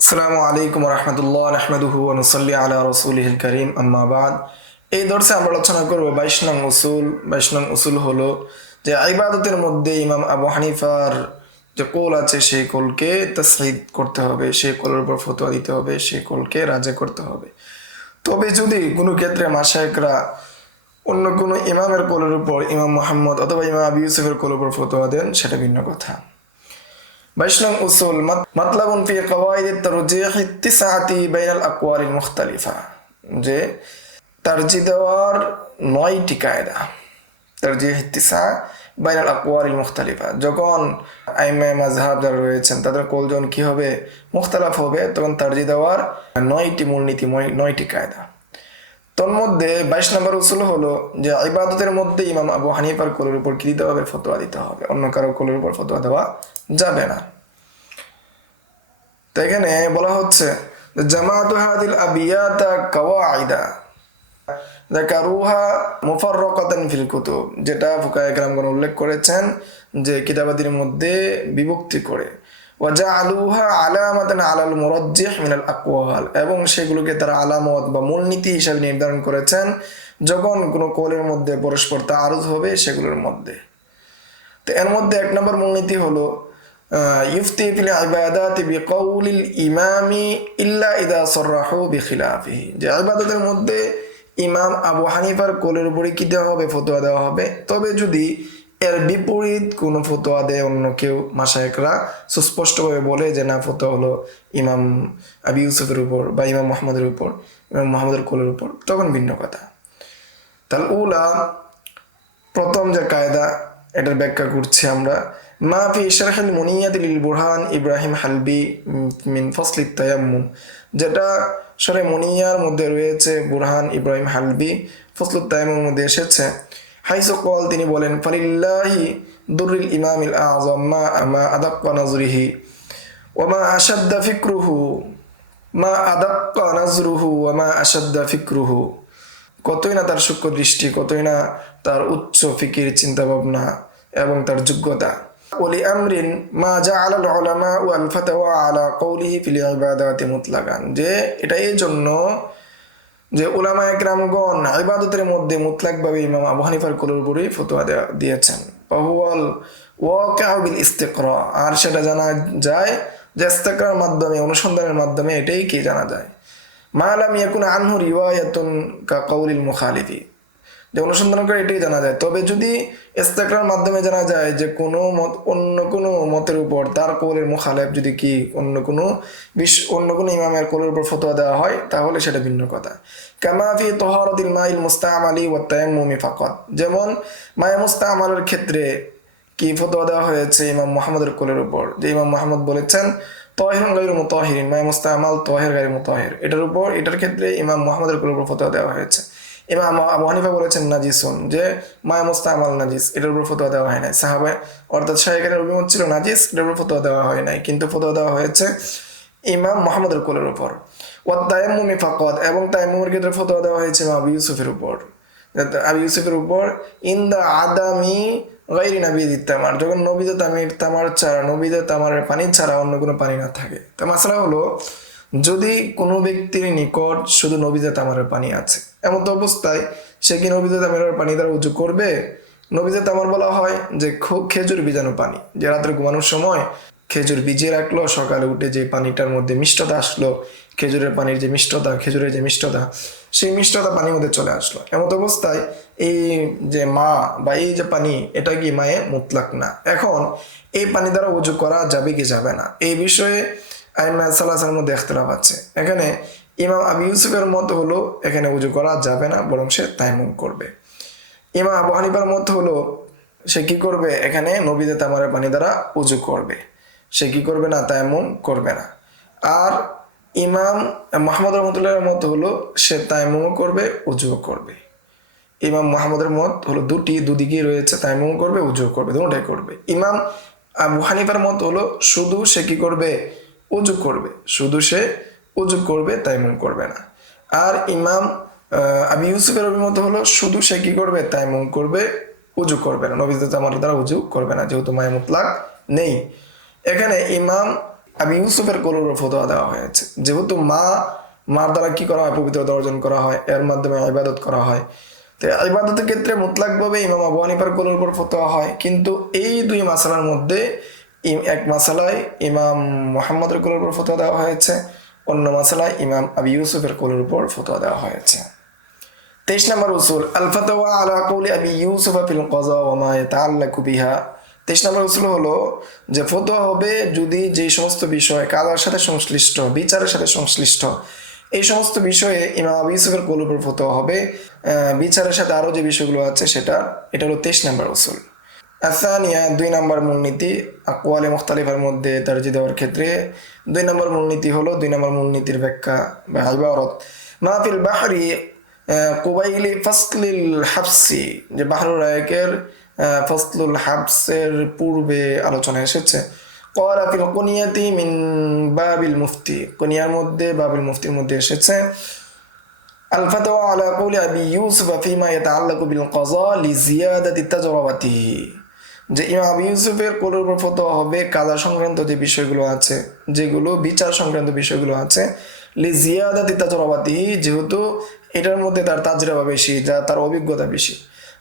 আসসালামু আলাইকুম রহমতুল্লাহ নাহমাদুহু ওয়া নুসাল্লি আলা রাসূলিহিল কারীম আম্মা বাদ। এই দর্শে আমরা আলোচনা করব 22 নং উসুল। 22 নং উসুল হলো যে ইবাদতের মধ্যে ইমাম আবু হানিফার যে কৌল আছে সেই কৌলকে তাসহিদ করতে হবে, সেই কৌলের উপর ফতোয়া দিতে হবে, সেই কৌলকে রাজা করতে হবে। তবে যদি কোনো ক্ষেত্রে মাশায়েখরা অন্য কোনো ইমামের কৌলের উপর, ইমাম মুহাম্মদ অথবা ইমাম আবু ইউসুফের কৌলের উপর ফতোয়া দেন, সেটা ভিন্ন কথা। 22 নং উসুল মাতলাবুন ফি কওয়াইদ তারজিহ তিসআতি বাইনাল আকওয়াল মুখতালিফা, যে তারজি দেওয়ার 9টি কায়দা। তারজিহ তিসআ বাইনাল আকওয়াল মুখতালিফা, যখন আইমা মাযহাব যারা রয়েছেন তাদের কৌল যখন কি হবে, মুখতালাফ হবে, তখন তারজি দেওয়ার 9টি মূলনীতি, 9টি কায়দা। তন্মধ্যে 22 নম্বর উসুল হলো যে ইবাদতের মধ্যে ইমাম আবু হানিফার কৌলের উপর কি দিতে হবে, ফতোয়া দিতে হবে, অন্য কারো কৌলের উপর ফতোয়া দেওয়া যাবে না। তো এখানে বলা হচ্ছে জামাতু হাদিল আবিয়াতা কাওয়াইদা যাকারুহা মুফাররাকাতান ফিল কুতুব, যেটা ফুকায়ে কেরামগণ উল্লেখ করেছেন যে কিতাবাদির মধ্যে বিভক্তি করে। ওয়া জাআলুহা আলামাতান আলাল মুরাজ্জিহ মিনাল আকওয়াল, এবং সেগুলোকে তারা আলামত বা মূলনীতি হিসাবে নির্ধারণ করেছেন যখন কোনো কৌলের মধ্যে পরস্পর তাআরুজ হবে সেগুলোর মধ্যে। তো এর মধ্যে 1 নম্বর মূলনীতি হলো ইফতি ফিল ইবাদাতি বিকাউলিল ইমামি ইল্লা ইযা সাররাহু বিখিলাফিহি, যে ইবাদতের মধ্যে ইমাম আবু হানিফার কৌলের উপরে কি দেওয়া হবে, ফতোয়া দেওয়া হবে, তবে যদি এর বিপরীত কোনো ফতোয়া দেয় অন্য কেউ, মাশায়েখরা সুস্পষ্টভাবে বলে যে না, ফতোয়া হলো ইমাম আবু ইউসুফের উপর বা ইমাম মুহাম্মদের উপর, ইমাম মুহাম্মদের কৌলের উপর, তখন ভিন্ন কথা। তাহলে উলা প্রথম যে কায়দা, এটার ব্যাখ্যা করছি আমরা। মা ফি শারহিল মুনিয়াত লিল বুরহান ইব্রাহিম হালবি মিন ফসলি তায়াম্মুম, যেটা শরহে মুনিয়ার মধ্যে রয়েছে, বুরহান ইব্রাহিম হালবি ফসলুত তায়াম্মুমের মধ্যে এসেছে। হাইসু কল, তিনি বলেন, ফালিল্লাহি দুররিল ইমামিল আযম মা আদাক্কা নাজরিহি ওয়া মা আশাদ্দা ফিকরুহু, মা আদাক্কা নাজরুহু ওয়া মা আশাদ্দা ফিকরুহু, কতই না তার সূক্ষ্ম দৃষ্টি, কতই না তার উচ্চ ফিকির চিন্তা ভাবনা এবং তার যোগ্যতা। ওলি আমরিন মা জাআলাল উলামা ওয়াল ফাতাওয়া আলা কওলিহি ফিল ইবাদাতি মুতলাকান, যে এটা এই জন্য যে উলামায়ে কেরামগণ ইবাদতের মধ্যে মুতলাকভাবে ইমাম আবু হানিফার কৌলের উপরেই ফতোয়া দিয়েছেন। ওয়াহুয়াল ওয়াকিউ বিল ইস্তিকরা, আর সেটা জানা যায় যে ইস্তিকরার মাধ্যমে, অনুসন্ধানের মাধ্যমে এটাই কি জানা যায়। মা লাম ইয়াকুন আনহু রিওয়ায়াতুন কা কওলিল মুখালিফি, যে অনুসন্ধান করে এটাই জানা যায়। তবে যদি ইস্তেকরার মাধ্যমে জানা যায় যে কোনো মত, অন্য কোনো মতের উপর তার কৌলের মুখালেফ যদি কি অন্য কোনো ইমামের কৌলের উপর ফতোয়া দেওয়া হয়, তাহলে সেটা ভিন্ন কথা। কামা ফি তাহারাতিল মাইল মুস্তামালি ওয়া তায়াম্মুমি ফাকাত, যেমন মায়ে মুস্তামালের ক্ষেত্রে কি ফতোয়া দেওয়া হয়েছে ইমাম মুহাম্মদের কৌলের উপর, যে ইমাম মুহাম্মদ বলেছেন তাহিরুন গায়রু মুতাহিরিন, মায়ে মুস্তামাল তাহির গায়রু মুতাহির, এটার ক্ষেত্রে ইমাম মুহাম্মদের কৌলের উপর ফতোয়া দেওয়া হয়েছে। ইমাম আবু হানিফা বলেছেন নাজিসুন, যে মায়া মুস্তামাল নাজিস, এটার উপর ফতোয়া দেওয়া হয় নাই। সাহাবা অর্থাৎ শাইখের অভিমত ছিল নাজিস, এটার উপর ফতোয়া দেওয়া হয় নাই, কিন্তু ফতোয়া দেওয়া হয়েছে ইমাম মুহাম্মদের কৌলের উপর। ওয়া তায়াম্মুমি ফাকাত, এবং তায়াম্মুমের ক্ষেত্রে ফতোয়া দেওয়া হয়েছে আবু ইউসুফের উপর, আবু ইউসুফের উপর ইনদা আদামি গায়রি নাবিযিত তামার, যখন নবীদের তামার ছাড়া, নবীদের তামারের পানি ছাড়া অন্য কোনো পানি না থাকে। তো মাসলা হলো, যদি কোনো ব্যক্তির নিকট শুধু নবীজা তামারের পানি আছে, এমন তো অবস্থায় সে কি নবীজা তামারের পানি দ্বারা উজু করবে? নবীজা তামার বলা হয় যে খেজুর ভিজানো পানি, যে রাত্রে ঘুমানোর সময় খেজুর ভিজিয়ে রাখলো, সকালে উঠে যে পানিটার মধ্যে মিষ্টতা আসলো, খেজুরের পানির যে মিষ্টতা, খেজুরের যে মিষ্টতা, সেই মিষ্টতা পানির মধ্যে চলে আসলো। এমত অবস্থায় এই যে মা বা এই যে পানি, এটা কি মায়ে মুতলাক না। এখন এই পানি দ্বারা উজু করা যাবে কি যাবে না, এই বিষয়ে আইমা সালাসার মধ্যে ইখতিলাফ আছে। এখানে ইমাম আবু ইউসুফের মত হলো এখানে উজু করা যাবে না, বরং সে তায়াম্মুম করবে। ইমাম আবু হানিফার মত হলো সে কি করবে, এখানে নবীদের তামারের পানি দ্বারা উজু করবে, সে কি করবে না, তায়াম্মুম করবে না। আর ইমাম মুহাম্মদ রহমতুল্লাহর মত হলো সে তায়াম্মুমও করবে, উজুও করবে। ইমাম মুহাম্মদের মত হলো দুদিকেই রয়েছে, তায়াম্মুম করবে, উজুও করবে, দুটোটাই করবে। ইমাম আবু হানিফার মত হলো শুধু সে কি করবে, উজু করবে, শুধু সে উজু করবে, তায়াম্মুম করবে না। আর ইমাম আবু ইউসুফের অভিমত হলো শুধু সে কি করবে, তায়াম্মুম করবে, উজু করবে না, নবীদের তামার দ্বারা উজু করবে না, যেহেতু মায়ে মুতলাক নেই। এখানে ইমাম আবি ইউসুফের কোলের উপর ফতোয়া দেওয়া হয়েছে। যেহেতু মার দ্বারা কি করা হয়, পবিত্রতা অর্জন করা হয়, এর মাধ্যমে ইবাদত করা হয়। তো ইবাদতের ক্ষেত্রে মুতলাকভাবে ইমাম আবু হানিফার কোলের উপর ফতোয়া হয়, কিন্তু এই দুই মাসালার মধ্যে এক মাসালায় ইমাম মুহাম্মদের কোলের উপর ফতোয়া দেওয়া হয়েছে, অন্য মাসালায় ইমাম আবি ইউসুফের কোলের উপর ফতোয়া দেওয়া হয়েছে। 23 নম্বর উসুল আল ফাতওয়া আলা কওলি আবি ইউসুফ ফিল কাযা ওয়া মা ইয়াতাআল্লাকু বিহা। 23 নম্বর উসুল হলো যে ফতোয়া হবে যদি যে সমস্ত বিষয় কাজার সাথে সংশ্লিষ্ট, বিচারের সাথে সংশ্লিষ্ট, এই সমস্ত বিষয়ে ইমাম আবু ইউসুফের কোলের উপর ফতোয়া হবে। বিচারের সাথে আরও যে বিষয়গুলো আছে এটা হলো 23 নম্বর উসুল। আসানিয়া 2 নম্বর মূলনীতি আকওয়ালে মুখতালিফার মধ্যে তারজি দেওয়ার ক্ষেত্রে 2 নম্বর মূলনীতি হলো 2 নম্বর মূলনীতির ব্যাখ্যা বা ইবারত মাহফিল বাহরি কুবাইলি ফাসলিল হাবসি, যে বাহরুর রায়কের ফসলুল হাবসের পূর্বে আলোচনা এসেছে। ক্বালা ফিল কুনিয়াতি মিন বাবিল মুফতি, কুনিয়ার মধ্যে বাবিল মুফতির মধ্যে এসেছে আল ফাতওয়া আলা কওলি আবি ইউসুফ ফিমা ইয়াতাআল্লাকু বিল কাযা লিজিয়াদাতি তাজরাবাতিহি, যে ইমাম আবু ইউসুফের কোলের উপর ফতোয়া হবে কাজা সংক্রান্ত যে বিষয়গুলো আছে, যেগুলো বিচার সংক্রান্ত বিষয়গুলো আছে, লিজিয়াদাতি তাজরাবাতিহি, যেহেতু এটার মধ্যে তার তাজরাবা বেশি, যা তার অভিজ্ঞতা বেশি।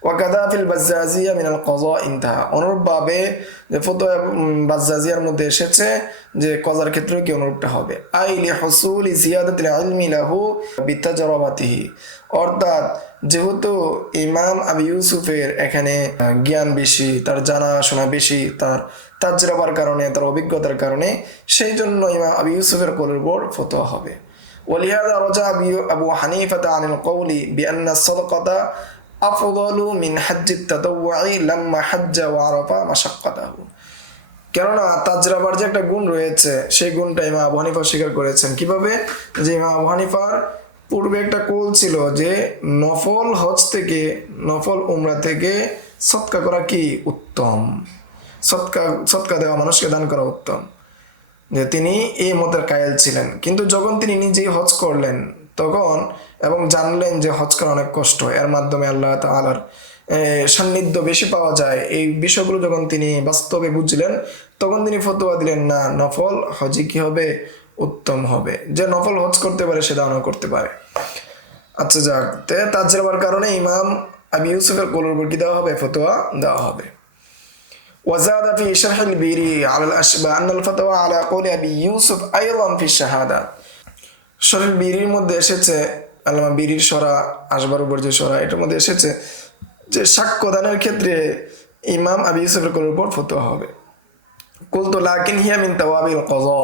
ওয়াকাদা ফিল বাজ্জাজিয়া মিনাল কাযা ইনতাহা, অনুরূপভাবে যে ফতোয়া বাজ্জাজিয়ার মধ্যে এসেছে যে কজার ক্ষেত্রেও কি অনুরূপটা হবে। আই লিহুসুলি জিয়াদাতিল ইলমি লাহু বিতাজরাবাতিহি, অর্থাৎ যেহেতু ইমাম আবু ইউসুফের এখানে জ্ঞান বেশি, তার জানাশোনা বেশি, তার তাজরাবার কারণে, তার অভিজ্ঞতার কারণে, সেই জন্য ইমাম আবু ইউসুফের কোলের উপর ফতোয়া হবে। ওয়ালিহাযা রাজা আবু হানিফা আনিল কওলি বিআন্না সাদাকাতা আফদালু মিন হাজ্জিত তাতাওউই লাম্মা হাজ্জা ওয়া আরাফা মাশাক্কাতাহু, কেননা তাজরাবার যে একটা গুণ রয়েছে সেই গুণটা ইমাম আবু হানিফা স্বীকার করেছেন। কিভাবে? যে ইমাম আবু হানিফার পূর্বে একটা কৌল ছিল যে নফল হজ থেকে, নফল উমরা থেকে সদকা করা কি উত্তম, সদকা দেওয়া মানুষকে দান করা উত্তম, যে তিনি এই মতের কায়েল ছিলেন। কিন্তু যখন তিনি নিজেই হজ করলেন তখন এবং জানলেন যে হজ করা অনেক কষ্ট, এর মাধ্যমে আল্লাহ তাআলার সান্নিধ্য বেশি পাওয়া যায়, এই বিষয়গুলো যখন তিনি বাস্তবে বুঝলেন তখন তিনি ফতোয়া দিলেন না, নফল হজই কি হবে, উত্তম হবে, যে নফল হজ করতে পারে সে দানও করতে পারে। আচ্ছা যাক, তাজরাবার কারণে ইমাম আবু ইউসুফের কোলের উপর কি দেওয়া হবে, ফতোয়া দেওয়া হবে। وزاد في شرح البيري على الأشباه أن الفتوى على قول أبي يوسف أيضا في الشهادة। শরীর বিরির মধ্যে এসেছে, আল্লামা বিরির সরা আসবার উপর যে সরা, এটার মধ্যে এসেছে যে সাক্ষ্য দানের ক্ষেত্রে ইমাম আবু ইউসুফের কোলের উপর ফতোয়া হবে। কুলতু লাকিন হিয়া মিন তাওয়াবিল কাযা,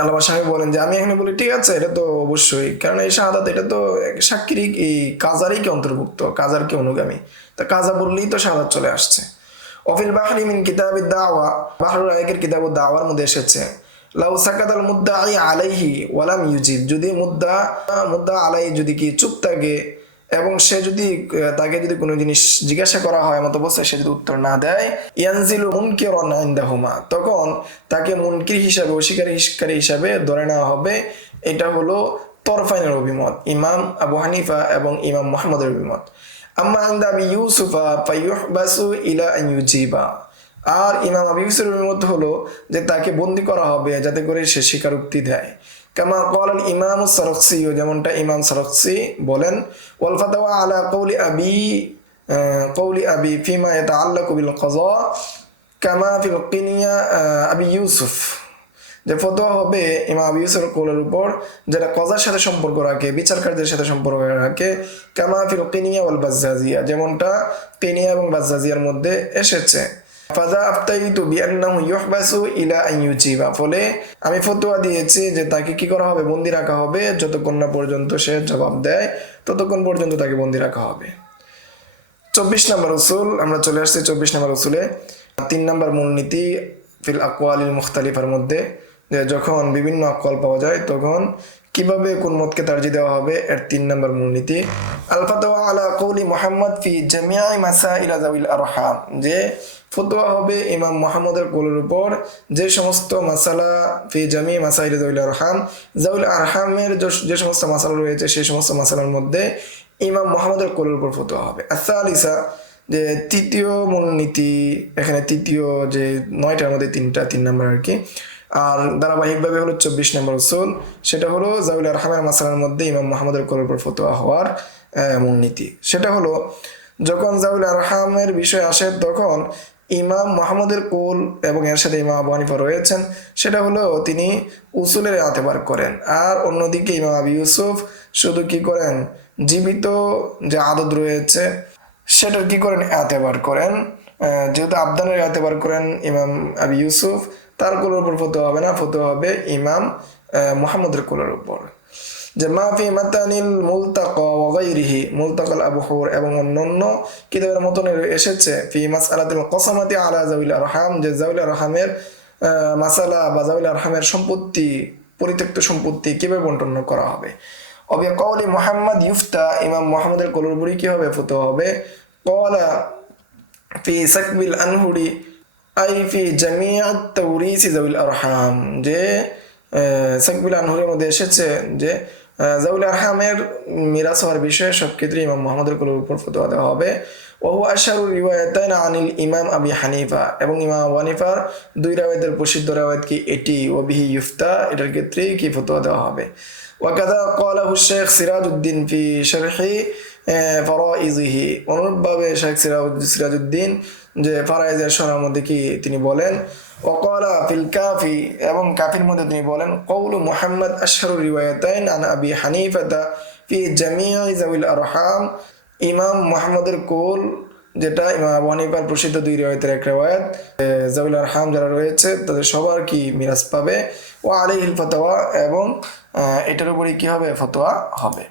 আল্লামা সাহেব বলেন যে আমি এখানে বলি ঠিক আছে, এটা তো অবশ্যই, কারণ এই শাহাদাত এটা তো সাক্ষীরই, এই কাজারই কি অন্তর্ভুক্ত, কাজার কি অনুগামী, তা কাজা বললেই তো শাহাদাত চলে আসছে। অফিল বাহরি মিন কিতাবিদ দাওয়া, বাহরুর রায়কের কিতাবুদ দাওয়ার মধ্যে এসেছে লাউ সাকাতাল মুদ্দাঈ আলাইহি ওয়ালাম ইউজিব, যদি মুদ্দা আলাই যদি কি চুপ থাকে এবং সে যদি তাকে যদি কোনো জিনিস জিজ্ঞাসা করা হয় মত অবস্থায় সে যদি উত্তর না দেয়, ইয়ানজিলু মুনকিরুন ইনদাহুমা, তখন তাকে মুনকির হিসাবে, অস্বীকারী হিসাবে ধরে নেওয়া হবে। এটা হলো তরফাইনের অভিমত, ইমাম আবু হানিফা এবং ইমাম মুহাম্মদের অভিমত। আম্মা ইনদা আবি ইউসুফা ফায়ুহবাসু ইলা আন ইউজিবা, আর ইমাম আবু ইউসুফের অভিমত হলো যে তাকে বন্দী করা হবে যাতে করে সে স্বীকারোক্তি দেয়। কামা ক্বালাল ইমাম সারখসি, যেমনটা ইমাম সারখসি বলেন, ওয়াল ফাতওয়া আলা কওলি আবি ফিমা ইয়াতাআল্লাকু বিল কাযা কামা ফিল কিনিয়া আবি ইউসুফ, যে ফতোয়া হবে ইমাম আবু ইউসুফের কোলের উপর যেটা কজার সাথে সম্পর্ক রাখে, বিচার কার্যের সাথে সম্পর্ক রাখে, কামা ফিল কিনিয়া ওয়াল বাজ্জাজিয়া, যেমনটা কিনিয়া এবং বাজ্জাজিয়ার মধ্যে এসেছে। ফাজা আফতাইতু বিআন্নাহু ইউহবাসু ইলা আন ইউজিবা, ফলে আমি ফতোয়া দিয়েছি যে তাকে কি করা হবে, বন্দী রাখা হবে, যতক্ষণ না পর্যন্ত সে জবাব দেয় ততক্ষণ পর্যন্ত তাকে বন্দী রাখা হবে। 24 নম্বর উসুল, আমরা চলে আসছি 24 নম্বর উসুলে। 3 নম্বর মূলনীতি ফিল আকওয়ালিল মুখতালিফার মধ্যে, যে যখন বিভিন্ন আকওয়াল পাওয়া যায় তখন কিভাবে কোন মতকে তারজি দেওয়া হবে, এর 3 নম্বর মূলনীতি। আল ফাতওয়া আলা কওলি মুহাম্মদ ফি জামিআ মাসাইল যাউল আরহাম, যে ফতোয়া হবে ইমাম মুহাম্মদের কোলের উপর যে সমস্ত মাসালা, ফি জামি মাসাইল যাউল আরহাম, যাউল আরহামের যে সমস্ত মাসালা রয়েছে সেই সমস্ত মাসালার মধ্যে ইমাম মুহাম্মদের কোলের উপর ফতোয়া হবে। আসালিসা, যে তৃতীয় মূলনীতি, এখানে তৃতীয় যে 9টার মধ্যে 3 নম্বর আর কি। আর ধারাবাহিকভাবে হলো 24 নম্বর উসুল, সেটা হলো জাউল আরহামের মাসালার মধ্যে ইমাম মুহাম্মদের কওলের উপর ফতোয়া হওয়ার মূলনীতি। সেটা হলো যখন জাউল আরহামের বিষয় আসে তখন ইমাম মুহাম্মদের কওল এবং এর সাথে ইমাম আবু হানিফা রয়েছেন, সেটা হলো তিনি উসুলের এতেবার করেন। আর অন্যদিকে ইমাম আবু ইউসুফ শুধু কি করেন, জীবিত যে আদত রয়েছে সেটার কি করেন, এতেবার করেন। যেহেতু আবদানের এতেবার করেন ইমাম আবু ইউসুফ, তার কোলের উপর ফতোয়া হবে না, ফতোয়া হবে ইমাম মুহাম্মদের কোলের উপর। যে মাফি মাতানিল মুলতাকা ওয়া গায়রিহি, মুলতাকাল আবহুর এবং অন্যান্য কিতাবের মতন এসেছে ফি মাসআলাতিল কসামাতি আলা যাউল আরহাম, যে যাউল আরহামের মাসালা বা যাউল আরহামের সম্পত্তি, পরিত্যক্ত সম্পত্তি কিভাবে বন্টন করা হবে। অবি কওলি মুহাম্মদ ইউফতা, ইমাম মুহাম্মদের কোলের উপরই কি হবে, ফতোয়া হবে। ক্বালা ফি সাকবিল আনহুরি আই ফি জামিআত তাওরিসি যাউল আরহাম, যে সাকবিল আনহুরের মধ্যে এসেছে যে জাউল আরহামের মিরাস হওয়ার বিষয়ে সব ক্ষেত্রে ইমাম মুহাম্মদের কোলের উপর ফতোয়া দেওয়া হবে। ওহু আশহারুর রিওয়ায়াতাইন আনিল ইমাম আবি হানিফা, এবং ইমাম আবু হানিফার দুই রাওয়ায়াতের প্রসিদ্ধ রাওয়ায়াত কি এটি, ও বিহি ইউফতা, এটার ক্ষেত্রে কি ফতোয়া দেওয়া হবে। ওয়াকাদা ক্বালাহু শেখ সিরাজউদ্দিন ফি শারহি ফারাইজিহি, অনুরূপভাবে শেখ সিরাজউদ্দিন যে ফারাইজের শরহের মধ্যে কি তিনি বলেন। ওয়াকালা ফিল কাফি, এবং কাফির মধ্যে তিনি বলেন কওলু মুহাম্মদ আশহারুর রিওয়ায়াতাইন আন আবি হানিফাতা ফি জামিই যাউল আরহাম, ইমাম মুহাম্মদের কওল যেটা ইমাম আবু হানিফার প্রসিদ্ধ দুই রিওয়ায়াতের এক রিওয়ায়াত, যাউল আরহাম যারা রয়েছে তাদের সবার কি মিরাস পাবে। ও আলাইহিল ফাতওয়া, এবং এটার উপরই কি হবে, ফতোয়া হবে।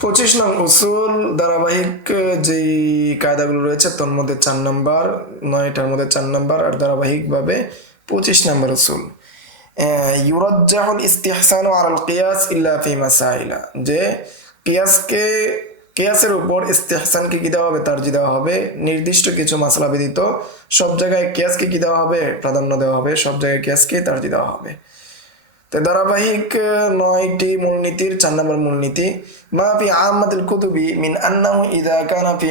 25 নং উসুল, ধারাবাহিক যেই কায়দাগুলো রয়েছে তার মধ্যে 4 নম্বর, 9টার মধ্যে 4 নম্বর, আর ধারাবাহিকভাবে 25 নম্বর উসুল। ইউরাজ্জাহুল ইস্তিহসানু আলাল কিয়াস ইল্লা ফি মাসাইলা, যে কিয়াসের উপর ইস্তিহসানকে কি দেওয়া হবে, তারজি দেওয়া হবে। নির্দিষ্ট কিছু মাসলা ব্যতীত সব জায়গায় কিয়াসকে কি দেওয়া হবে, প্রাধান্য দেওয়া হবে, সব জায়গায় কিয়াসকে তারজি দেওয়া হবে। তো ধারাবাহিক 9টি মূলনীতির 4 নম্বর মূলনীতি, মা ফি আম্মাতিল কুতুবি মিন আন্নাহু ইযা কানা ফি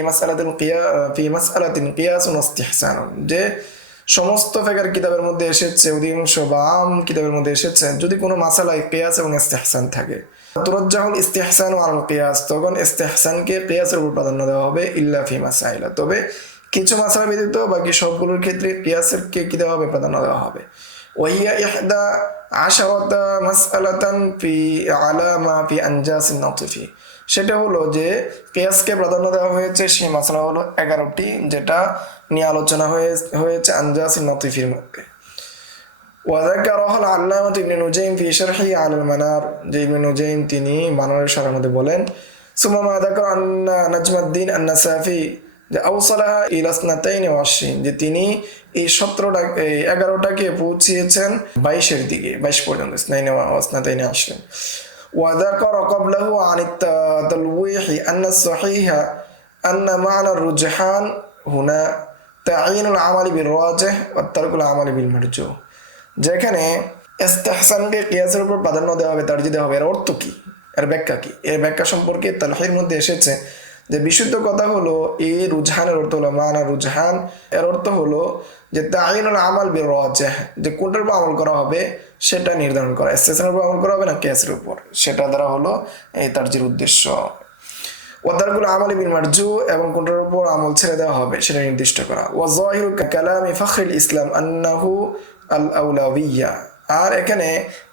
মাসআলাতিন কিয়াসুন ইস্তিহসানুন, যে সমস্ত ফিকহের কিতাবের মধ্যে এসেছে, অধিকাংশ বা আম কিতাবের মধ্যে এসেছে, যদি কোনো মাসালায় কিয়াস এবং ইস্তিহসান থাকে, তুরাজ্জাহুল ইস্তিহসানু আলাল কিয়াস, তখন ইস্তিহসানকে কিয়াসের উপর প্রাধান্য দেওয়া হবে। ইল্লা ফি মাসাইলা, তবে কিছু মাসালা ব্যতীত বাকি সবগুলোর ক্ষেত্রে কিয়াসের কে কি দেওয়া হবে, প্রাধান্য দেওয়া হবে। ওয়াহিয়া ইহদা আশারাতা মাসআলাতান ফি আলা মা ফি আনজাসিন নাতিফি, সেটা হলো যে কিয়াসকে প্রাধান্য দেওয়া হয়েছে সেই মাসলা হলো 11টি, যেটা নিয়ে আলোচনা হয়েছে আনজাসিন নাতিফির মধ্যে। ওয়াযাকারাহুল আল্লামা ইবনে নুজাইম ফি শারহি আলাল মানার, যে ইবনে নুজাইম তিনি মানারের শারহের মধ্যে বলেন, সুম্মা মা যাকারা আন্না নাজমুদ্দিন আন-নাসাফি যে আওসালাহা ইলা ইসনাতাইন ওয়া 20, যে তিনি এই 11টাকে পৌঁছিয়েছেন 22-এর দিকে, 22 পর্যন্ত, ইসনাইন ওয়া ইসনাতাইন 20। ওয়া যাকারা ক্বাবলাহু আন আত-তালওয়িহি আন্না সাহিহা আন্না মা'না আর-রুজহান হুনা তা'য়িনুল আমালি বির রাজিহ ওয়া তারকুল আমালি বিল মারজুহ, যেখানে ইস্তিহসানকে কিয়াসের উপর প্রাধান্য দেওয়া হবে, তারজি দেওয়া হবে। এর অর্থ কি, এর ব্যাখ্যা কি? এর ব্যাখ্যা সম্পর্কে তালহির মধ্যে এসেছে যে বিশুদ্ধ কথা হলো এই রুজহানের অর্থ হলো মানা রুজহান, এর অর্থ হলো যে তাইনুল আমাল বির রাজিহ, যে কোনটার উপর আমল করা হবে সেটা নির্ধারণ করা, ইস্তিহসানের উপর আমল করা হবে না কিয়াসের উপর, সেটা দ্বারা হলো এই তারজির উদ্দেশ্য। ওয়া তারকুল আমালি বিল মারজুহ, এবং কোনটার উপর আমল ছেড়ে দেওয়া হবে সেটা নির্দিষ্ট করা। ওয়া যাহিরু কালামি ফখরুল ইসলাম আন্নাহু আল আউলাউইয়া, আর এখানে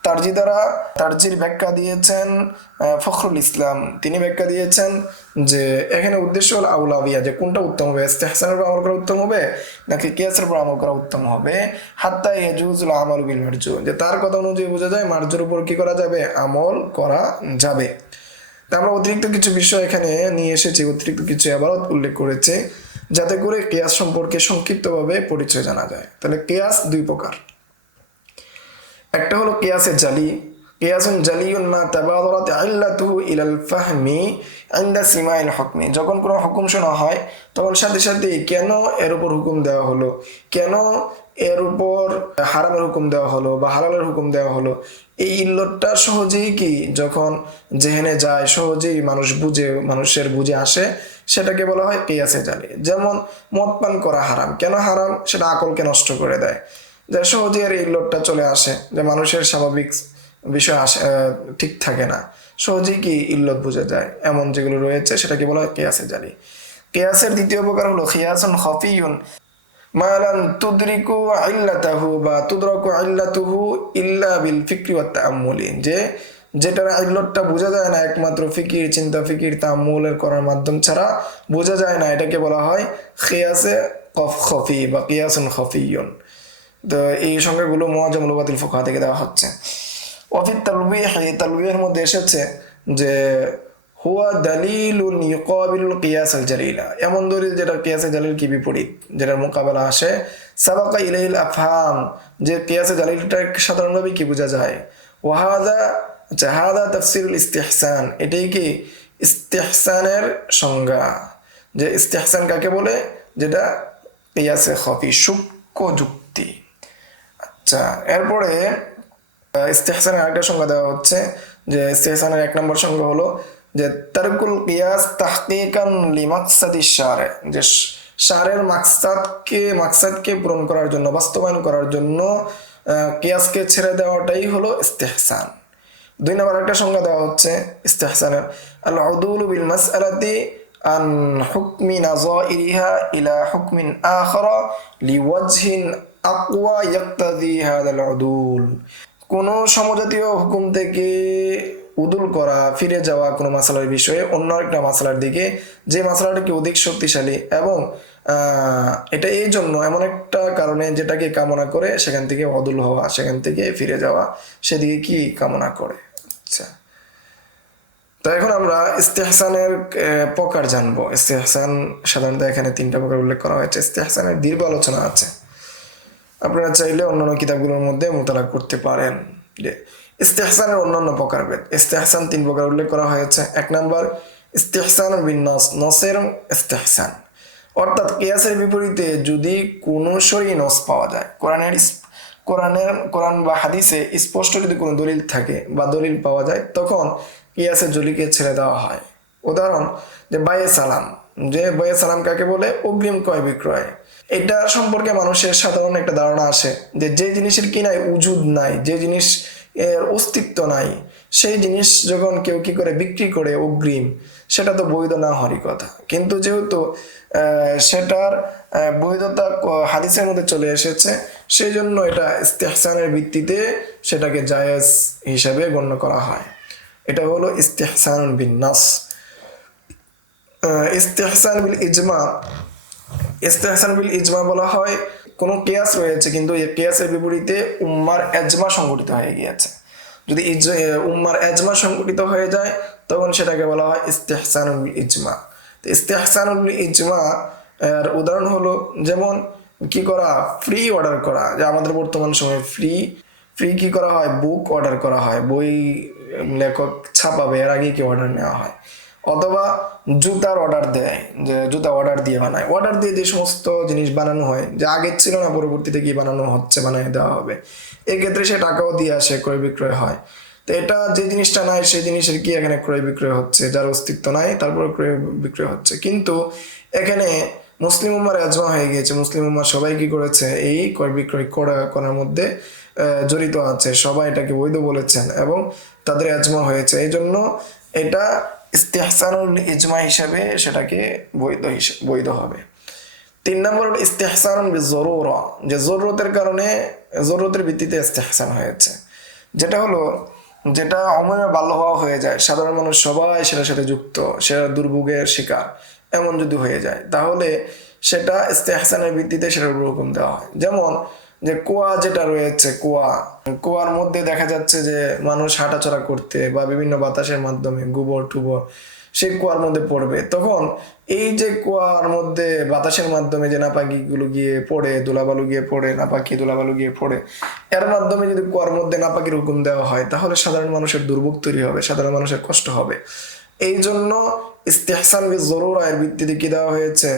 তারজি দ্বারা তারজির ব্যাখ্যা দিয়েছেন ফখরুল ইসলাম, তিনি ব্যাখ্যা দিয়েছেন যে এখানে উদ্দেশ্য হল আউলাউইয়া, যে কোনটা উত্তম হবে, ইস্তিহসানের উপর আমল করা উত্তম হবে নাকি কিয়াসের উপর আমল করা উত্তম হবে। হাত্তা ইয়াজুজুল আমালু বিল মারজু, যে তার কথা অনুযায়ী বোঝা যায় মারজুর উপর কি করা যাবে, আমল করা যাবে। তা আমরা অতিরিক্ত কিছু বিষয় এখানে নিয়ে এসেছি, অতিরিক্ত কিছু ইবারত উল্লেখ করেছে যাতে করে কিয়াস সম্পর্কে সংক্ষিপ্তভাবে পরিচয় জানা যায়। তাহলে কিয়াস দুই প্রকার, একটা হলো কিয়াসে জালি, কিয়াসুন জালিউন মা তাবাদারাত ইল্লাতুহু ইলাল ফাহমি ইনদা সিমাইল হুকমি, যখন কোনো হুকুম শোনা হয় তখন সাথে সাথে কেন এর উপর হুকুম দেওয়া হলো, কেন এর উপর হারামের হুকুম দেওয়া হলো বা হালালের হুকুম দেওয়া হলো, এই ইল্লতটা সহজেই কি যখন জেহেনে যায়, সহজেই মানুষের বুঝে আসে, সেটাকে বলা হয় কিয়াসে জালি। যেমন মদ পান করা হারাম, কেন হারাম সেটা আকলকে নষ্ট করে দেয়, যে সহজে আর এই লোডটা চলে আসে, যে মানুষের স্বাভাবিক বিষয় আসে ঠিক থাকে না, সহজেই কি ইল্লত বোঝা যায় এমন যেগুলো রয়েছে সেটাকে বলা হয় কিয়াসে জালি। কিয়াসের দ্বিতীয় প্রকার হলো কিয়াসুন খফিয়ুন মালান তুদরিকু ইল্লাতাহু বা তুদরাকু ইল্লাতুহু ইল্লা বিল ফিকরি ওয়াত তাআম্মুলি, যে যেটার ইল্লতটা বোঝা যায় না একমাত্র ফিকির, চিন্তা ফিকির তাআম্মুলের করার মাধ্যম ছাড়া বোঝা যায় না, এটাকে বলা হয় কিয়াসে খফি বা কিয়াসুন খফিয়ুন। তো এই সংখ্যাগুলো মুআজ্জামুল লুগাতিল ফুকাহা থেকে দেওয়া হচ্ছে। ওয়াফিত তালবিহ, তালবিহের মধ্যে এসেছে যে হুয়া দালিলুন ইউকাবিলুল কিয়াস আল জালিলা, এমন দলিল যেটা কিয়াসে জালিল কি বিপরীত, যেটার মোকাবেলা আসে। সাবাকা ইলাইহিল আফহাম, যে কিয়াসে জালিলটা সাধারণভাবে কি বোঝা যায়। ওয়াহাদা, আচ্ছা হাদা তাফসিরুল ইস্তিহসান, এটাই কি ইস্তিহসানের সংজ্ঞা, যে ইস্তিহসান কাকে বলে, যেটা কিয়াসে খফি সূক্ষ্ম যুক্তি। আচ্ছা, এরপরে ইস্তেহসানের আরেকটা সংজ্ঞা দেওয়া হচ্ছে, যে ইস্তেহসানের 1 নম্বর সংজ্ঞা হলো যে তারকুল কিয়াস তাহকিকান লিমাকসাদিশ শারে, যে শারের মাকসাদকে পূরণ করার জন্য, বাস্তবায়ন করার জন্য কিয়াসকে ছেড়ে দেওয়াটাই হলো ইস্তেহসান। 2 নম্বর একটা সংজ্ঞা দেওয়া হচ্ছে ইস্তেহসানের, আল উদুলু বিল মাসআলাতি আন হুকমি নাযাইরিহা ইলা হুকমিন আখারা লিওয়াজহিন আকওয়া ইয়াক্তাদি হাদাল উদুল, কোনো সমজাতীয় হুকুম থেকে উদুল করা, ফিরে যাওয়া কোনো মাসালার বিষয়ে অন্য একটা মাসালার দিকে, যে মাসালাটা কি অধিক শক্তিশালী এবং এটা এই জন্য এমন একটা কারণে যেটাকে কামনা করে সেখান থেকে অদুল হওয়া, সেখান থেকে ফিরে যাওয়া, সেদিকে কি কামনা করে। আচ্ছা, তো এখন আমরা ইস্তেহসানের প্রকার জানবো। ইস্তেহসান সাধারণত এখানে 3টা প্রকার উল্লেখ করা হয়েছে। ইস্তেহসানের দীর্ঘ আলোচনা আছে, আপনারা চাইলে অন্যান্য কিতাবগুলোর মধ্যে মোতালা করতে পারেন। যে ইস্তেহসানের অন্যান্য প্রকারভেদ, ইস্তেহসান 3 প্রকার উল্লেখ করা হয়েছে। 1 নম্বর ইস্তেহসান বিন নস, নসের ইস্তেহসান, অর্থাৎ কিয়াসের বিপরীতে যদি কোনো সরি নস পাওয়া যায়, কোরআন বা হাদিসে স্পষ্ট যদি কোনো দলিল থাকে বা দলিল পাওয়া যায়, তখন কিয়াসের জলিকে ছেড়ে দেওয়া হয়। উদাহরণ, যে বায়ে সালাম, যে বায়ে সালাম কাকে বলে, অগ্রিম ক্রয় বিক্রয়। এটা সম্পর্কে মানুষের সাধারণ একটা ধারণা আসে যে যে জিনিসের কি নাই, উজুদ নাই, যে জিনিস এর অস্তিত্ব নাই, সেই জিনিস যখন কেউ কি করে বিক্রি করে অগ্রিম, সেটা তো বৈধ না হওয়ারই কথা। কিন্তু যেহেতু সেটার বৈধতা হাদিসের মধ্যে চলে এসেছে, সেই জন্য এটা ইস্তেহসানের ভিত্তিতে সেটাকে জায়েজ হিসাবে গণ্য করা হয়। এটা হলো ইস্তেহসান বিন নাস। ইস্তেহসান বিল ইজমা, ইস্তেহসান বিল ইজমা বলা হয় কোনো কিয়াস রয়েছে কিন্তু এই কিয়াসের বিপরীতে উম্মার এজমা সংগঠিত হয়ে গিয়েছে। যদি উম্মার এজমা সংগঠিত হয়ে যায় তখন সেটাকে বলা হয় ইস্তেহসানুল ইজমা। তো ইস্তেহসানুল ইজমা এর উদাহরণ হলো, যেমন কি করা, ফ্রি অর্ডার করা, যে আমাদের বর্তমান সময়ে ফ্রি কি করা হয়, বুক অর্ডার করা হয়, বই লেখক ছাপাবে এর আগে কি অর্ডার নেওয়া হয়। অথবা জুতার অর্ডার দেয়, যে জুতা অর্ডার দিয়ে বানায়, অর্ডার দিয়ে যে সমস্ত জিনিস বানানো হয়, যে আগে ছিল না পরবর্তীতে কি বানানো হচ্ছে, বানিয়ে দেওয়া হবে, এক্ষেত্রে সে টাকাও দিয়ে আসে, ক্রয় বিক্রয় হয়। তো এটা যে জিনিসটা নাই সেই জিনিসের কি এখানে ক্রয় বিক্রয় হচ্ছে, যার অস্তিত্ব নাই তারপরে ক্রয় বিক্রয় হচ্ছে। কিন্তু এখানে মুসলিম উম্মার এজমা হয়ে গিয়েছে, মুসলিম উম্মার সবাই কি করেছে, এই ক্রয় বিক্রয় করার মধ্যে জড়িত আছে, সবাই এটাকে বৈধ বলেছেন এবং তাদের এজমা হয়েছে, এই জন্য এটা ইস্তেহসানুল ইজমা হিসাবে সেটাকে বৈধ হবে। 3 নম্বর হলো ইস্তেহসানুন বিজরুরা, যে জরুরতের কারণে, জরুরতের ভিত্তিতে ইস্তেহসান হয়েছে, যেটা হলো যেটা অমরে বাল্য হওয়া হয়ে যায়, সাধারণ মানুষ সবাই সেটার সাথে যুক্ত, সেটা দুর্ভোগের শিকার, এমন যদি হয়ে যায় তাহলে সেটা ইস্তেহসানের ভিত্তিতে সেটার উপর হুকুম দেওয়া হয়। যেমন যে কুয়া যেটা রয়েছে, কুয়ার মধ্যে দেখা যাচ্ছে যে মানুষ হাঁটাচলা করতে বা বিভিন্ন বাতাসের মাধ্যমে গোবর টুবর সেই কুয়ার মধ্যে পড়বে, তখন এই যে কুয়ার মধ্যে বাতাসের মাধ্যমে যে নাপাকিগুলো গিয়ে পড়ে, ধুলাবালু গিয়ে পড়ে, নাপাকি ধুলাবালু গিয়ে পড়ে, এর মাধ্যমে যদি কুয়ার মধ্যে নাপাকির হুকুম দেওয়া হয় তাহলে সাধারণ মানুষের দুর্ভোগ তৈরি হবে, সাধারণ মানুষের কষ্ট হবে। এই জন্য ইস্তেহসান বিল জরুরা এর ভিত্তিতে কি দেওয়া হয়েছে,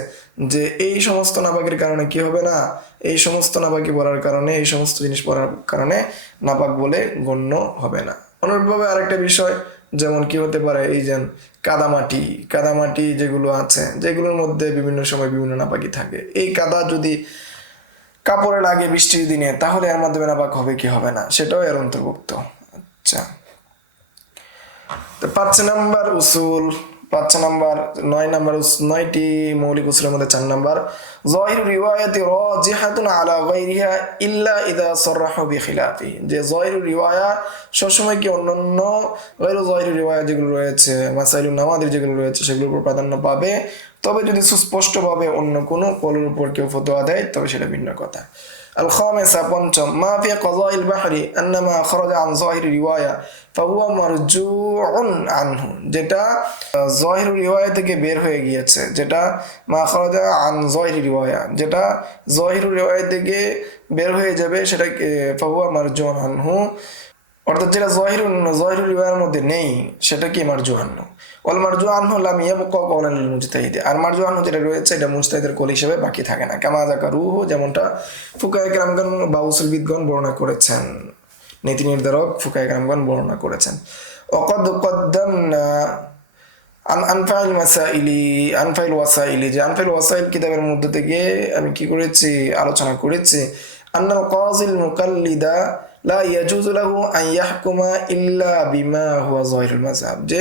যে এই সমস্ত নাপাকের কারণে কি হবে না, এই সমস্ত নাপাকি পড়ার কারণে, এই সমস্ত জিনিস পড়ার কারণে নাপাক বলে গণ্য হবে না। অনুরূপভাবে আরেকটা বিষয় যেমন কি হতে পারে, এই যে কাদামাটি যেগুলো আছে, যেগুলোর মধ্যে বিভিন্ন সময় বিভিন্ন নাপাকি থাকে, এই কাপড়ে লাগে বৃষ্টির দিনে, তাহলে এর মাধ্যমে নাপাক হবে কি হবে না, সেটাও এর অন্তর্ভুক্ত। আচ্ছা, তো 5 নাম্বার উসুল, 9টি মৌলিক উসুলের মধ্যে 4 নাম্বার, যাহিরু রিওয়ায়াতি রাজিহাতুন আলা গায়রিহা ইল্লা ইযা সাররাহু বিখিলাফি, যে যাহিরু রিওয়ায়া সবসময় কি অন্যান্য গায়রু যাহিরু রিওয়ায়া যেগুলো রয়েছে, মাসাইলুন নাওয়াদির যেগুলো রয়েছে সেগুলোর উপর প্রাধান্য পাবে, তবে যদি সুস্পষ্টভাবে অন্য কোনো কলের উপর কেউ ফতোয়া দেয় তবে সেটা ভিন্ন কথা। আল খামিসা, 5, মা ফি কাযাইল বাহরি আন্নামা খারাজা আন যাহিরি রিওয়ায়া ফাহুয়া মারজুউন আনহু, যেটা যাহির রিওয়ায়া থেকে বের হয়ে গিয়েছে, যেটা মা খারাজা আন যাহিরি রিওয়ায়া, যেটা যাহির রিওয়ায়া থেকে বের হয়ে যাবে সেটাকে ফাহুয়া মারজুউন আনহু, অর্থাৎ যেটা যাহির রিওয়ায়ার মধ্যে নেই সেটা কি মারজু আনহু। ওয়াল মারজু আনহু লাম ইয়াবকা কওলান লিল মুজতাহিদ, আর মারজু আনহু যেটা রয়েছে এটা মুজতাহিদের কওল হিসেবে বাকি থাকে না। কামা যাকারুহু, যেমনটা ফুকায়ে কেরামগণ বা উসুলবিদগণ বর্ণনা করেছেন, নীতি নির্ধারক ফুকায়ে কেরামগণ বর্ণনা করেছেন। ওয়াকাদ কদ্দামনা আনফাইল ওয়াসাইলি, যে আনফাইল ওয়াসাইল কিতাবের মধ্যে থেকে আমি কি করেছি, আলোচনা করেছি, আন্নাল কাযিল মুকাল্লিদা লা ইয়াজুজু লাহু আন ইয়াহকুমা ইল্লা বিমা হুয়া যাহিরুল মাযহাব, যে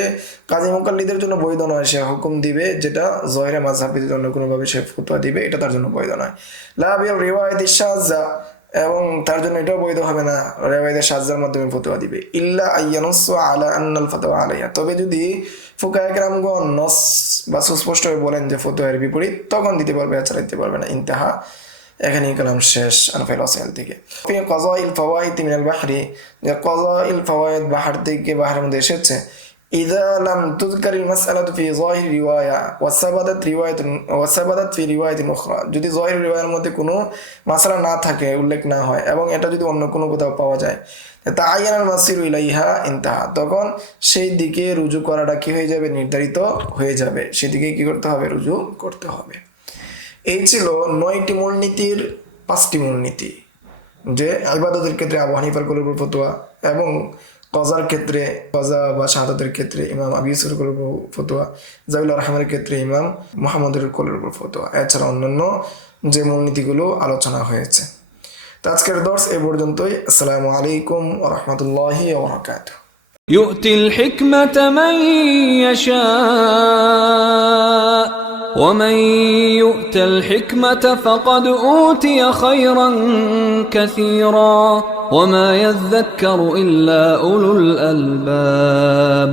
কাজী মুকাল্লিদের জন্য বৈধ নয় সে হুকুম দিবে যেটা যাহিরে মাযহাব ব্যতীত অন্য কোনোভাবে সে ফতোয়া দিবে, এটা তার জন্য বৈধ নয়। লা বিল রিওয়ায়াতিশ শাযযা, এবং তার জন্য এটাও বৈধ হবে না রিওয়ায়াতের শাযযার মাধ্যমে ফতোয়া দিবে। ইল্লা আইয়ানুসু আলা আন্নাল ফাতওয়া আলাইহা, তবে যদি ফুকায়ে কেরামগণ নস বা সুস্পষ্টভাবে বলেন যে ফতোয়ার বিপরীত, তখন দিতে পারবে, এছাড়া দিতে পারবে না। ইন্তাহা, এখানেই কালাম শেষ আনফাইল ওয়াসাইল থেকে। ফি কাযাইল ফাওয়াইদ মিনাল বাহরি, যে কাযাইল ফাওয়াইদ বাহর থেকে, বাহরের মধ্যে এসেছে, ইযা লাম তুযকারিল মাসআলাতু ফি যাহির রিওয়ায়া ওয়া সাবাতাত ফি রিওয়ায়াতিন উখরা, যদি যাহির রিওয়ায়ার মধ্যে কোনো মাসআলা না থাকে, উল্লেখ না হয়, এবং এটা যদি অন্য কোনো কোথাও পাওয়া যায়, তাআয়্যানাল মাসিরু ইলাইহা ইনতাহা, তখন সেই দিকে রুজু করাটা কি হয়ে যাবে, নির্ধারিত হয়ে যাবে, সেদিকে কি করতে হবে, রুজু করতে হবে। এই ছিল 9টি মূলনীতির 5টি মূলনীতি, যে ইবাদতের ক্ষেত্রে আবু হানিফার কওলের উপর ফতোয়া, এবং কজার ক্ষেত্রে, কজা বা শাহাদাতের ক্ষেত্রে ইমাম আবু ইউসুফের কওলের উপর ফতোয়া, জাবিল রহমানের ক্ষেত্রে ইমাম মুহাম্মদের কওলের উপর ফতোয়া, এছাড়া অন্যান্য যে মূলনীতিগুলো আলোচনা হয়েছে। তো আজকের দর্স এই পর্যন্তই। আসসালামু আলাইকুম ওয়া রাহমাতুল্লাহি ওয়া বারাকাতুহু। يؤتي الحكمة من يشاء ومن يؤت الحكمة فقد أوتي خيرا كثيرا وما يذكر إلا أولو الألباب.